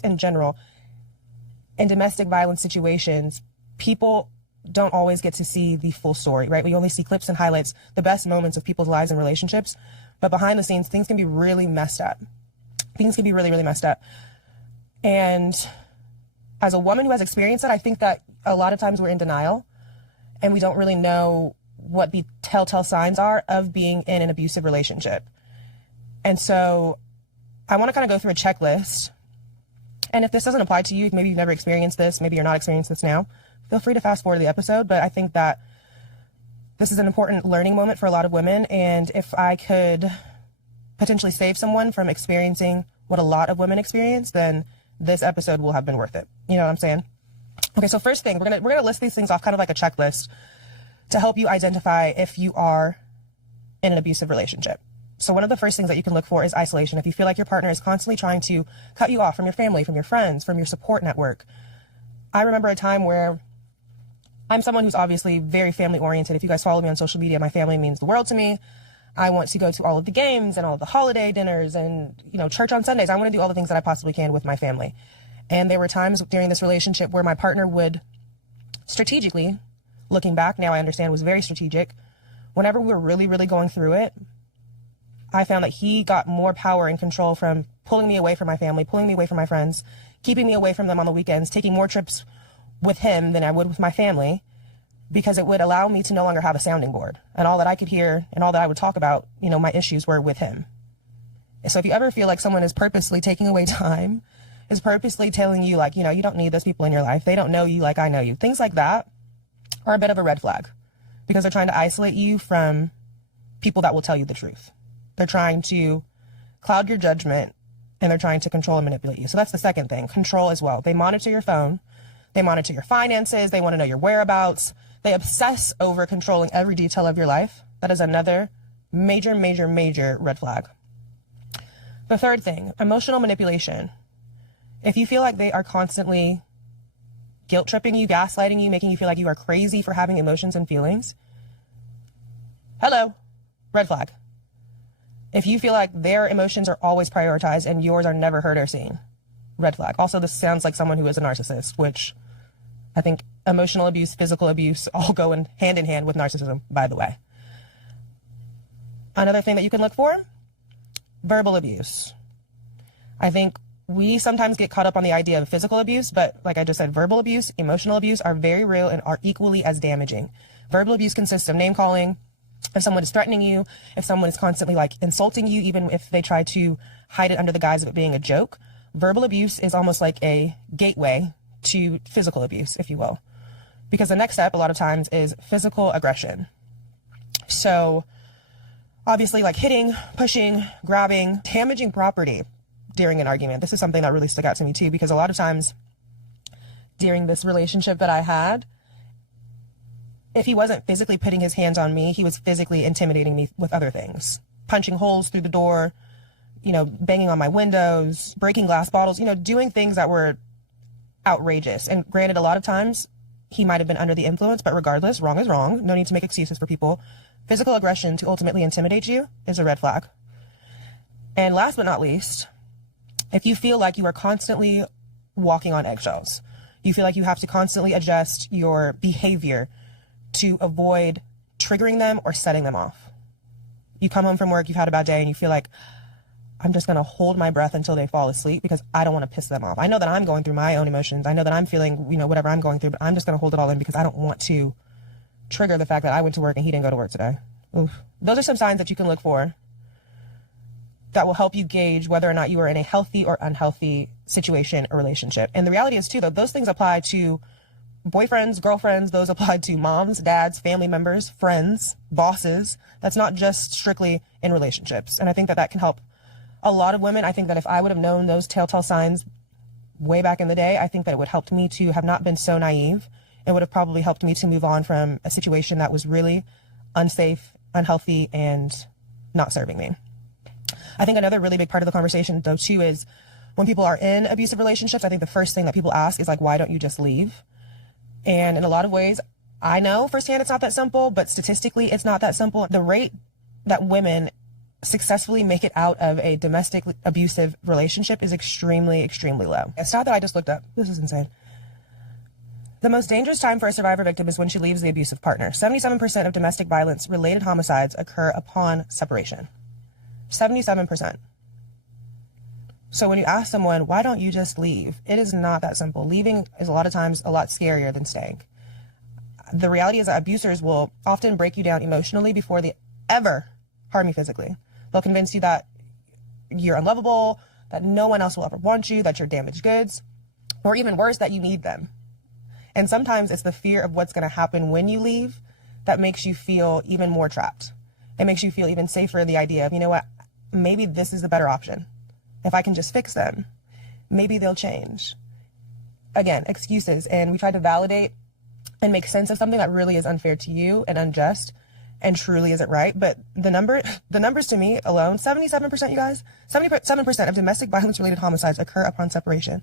in general, in domestic violence situations, people don't always get to see the full story, right? We only see clips and highlights, the best moments of people's lives and relationships. But behind the scenes, things can be really messed up. Things can be really, really messed up. And as a woman who has experienced it, I think that a lot of times we're in denial and we don't really know what the telltale signs are of being in an abusive relationship. And so I want to kind of go through a checklist. And if this doesn't apply to you, maybe you've never experienced this, maybe you're not experiencing this now, feel free to fast forward the episode. But I think that this is an important learning moment for a lot of women. And if I could potentially save someone from experiencing what a lot of women experience, then this episode will have been worth it. You know what I'm saying? Okay, so first thing, we're gonna list these things off kind of like a checklist to help you identify if you are in an abusive relationship. So one of the first things that you can look for is isolation. If you feel like your partner is constantly trying to cut you off from your family, from your friends, from your support network. I remember a time where I'm someone who's obviously very family oriented. If you guys follow me on social media, my family means the world to me. I want to go to all of the games and all of the holiday dinners and, you know, church on Sundays. I want to do all the things that I possibly can with my family. And there were times during this relationship where my partner would strategically, looking back now I understand was very strategic, whenever we were really, really going through it, I found that he got more power and control from pulling me away from my family, pulling me away from my friends, keeping me away from them on the weekends, taking more trips with him than I would with my family, because it would allow me to no longer have a sounding board. And all that I could hear and all that I would talk about, you know, my issues were with him. So if you ever feel like someone is purposely taking away time, is purposely telling you like, you know, you don't need those people in your life, they don't know you like I know you, things like that are a bit of a red flag, because they're trying to isolate you from people that will tell you the truth. They're trying to cloud your judgment and they're trying to control and manipulate you. So that's the second thing, control as well. They monitor your phone, they monitor your finances, they want to know your whereabouts, they obsess over controlling every detail of your life. That is another major, major, major red flag. The third thing, emotional manipulation. If you feel like they are constantly guilt tripping you, gaslighting you, making you feel like you are crazy for having emotions and feelings, hello, red flag. If you feel like their emotions are always prioritized and yours are never heard or seen, red flag. Also, this sounds like someone who is a narcissist, which I think emotional abuse, physical abuse, all go hand in hand with narcissism, by the way. Another thing that you can look for, verbal abuse. I think we sometimes get caught up on the idea of physical abuse, but like I just said, verbal abuse, emotional abuse are very real and are equally as damaging. Verbal abuse consists of name calling. If someone is threatening you, if someone is constantly like insulting you, even if they try to hide it under the guise of it being a joke, verbal abuse is almost like a gateway to physical abuse, if you will. Because the next step a lot of times is physical aggression. So obviously like hitting, pushing, grabbing, damaging property during an argument. This is something that really stuck out to me too, because a lot of times during this relationship that I had, if he wasn't physically putting his hands on me, he was physically intimidating me with other things. Punching holes through the door, you know, banging on my windows, breaking glass bottles, you know, doing things that were outrageous. And granted, a lot of times he might have been under the influence, but regardless, wrong is wrong. No need to make excuses for people. Physical aggression to ultimately intimidate you is a red flag. And last but not least, if you feel like you are constantly walking on eggshells, you feel like you have to constantly adjust your behavior to avoid triggering them or setting them off. You come home from work, you've had a bad day, and you feel like, I'm just going to hold my breath until they fall asleep because I don't want to piss them off. I know that I'm going through my own emotions. I know that I'm feeling, you know, whatever I'm going through, but I'm just going to hold it all in because I don't want to trigger the fact that I went to work and he didn't go to work today. Oof. Those are some signs that you can look for that will help you gauge whether or not you are in a healthy or unhealthy situation or relationship. And the reality is too, though, those things apply to boyfriends, girlfriends, those apply to moms, dads, family members, friends, bosses. That's not just strictly in relationships. And I think that that can help a lot of women. I think that if I would have known those telltale signs way back in the day, I think that it would help me to have not been so naive. It would have probably helped me to move on from a situation that was really unsafe, unhealthy, and not serving me. I think another really big part of the conversation, though, too, is when people are in abusive relationships, I think the first thing that people ask is like, why don't you just leave? And in a lot of ways, I know firsthand it's not that simple, but statistically it's not that simple. The rate that women successfully make it out of a domestic abusive relationship is extremely, extremely low. A stat that I just looked up, this is insane. The most dangerous time for a survivor victim is when she leaves the abusive partner. 77% of domestic violence related homicides occur upon separation. 77%. So when you ask someone, why don't you just leave? It is not that simple. Leaving is a lot of times a lot scarier than staying. The reality is that abusers will often break you down emotionally before they ever harm you physically. They'll convince you that you're unlovable, that no one else will ever want you, that you're damaged goods, or even worse, that you need them. And sometimes it's the fear of what's going to happen when you leave that makes you feel even more trapped. It makes you feel even safer in the idea of, you know what, maybe this is a better option. If I can just fix them, maybe they'll change. Again, excuses. And we try to validate and make sense of something that really is unfair to you and unjust and truly isn't right. But the numbers to me alone, 77%, you guys, 77% of domestic violence related homicides occur upon separation.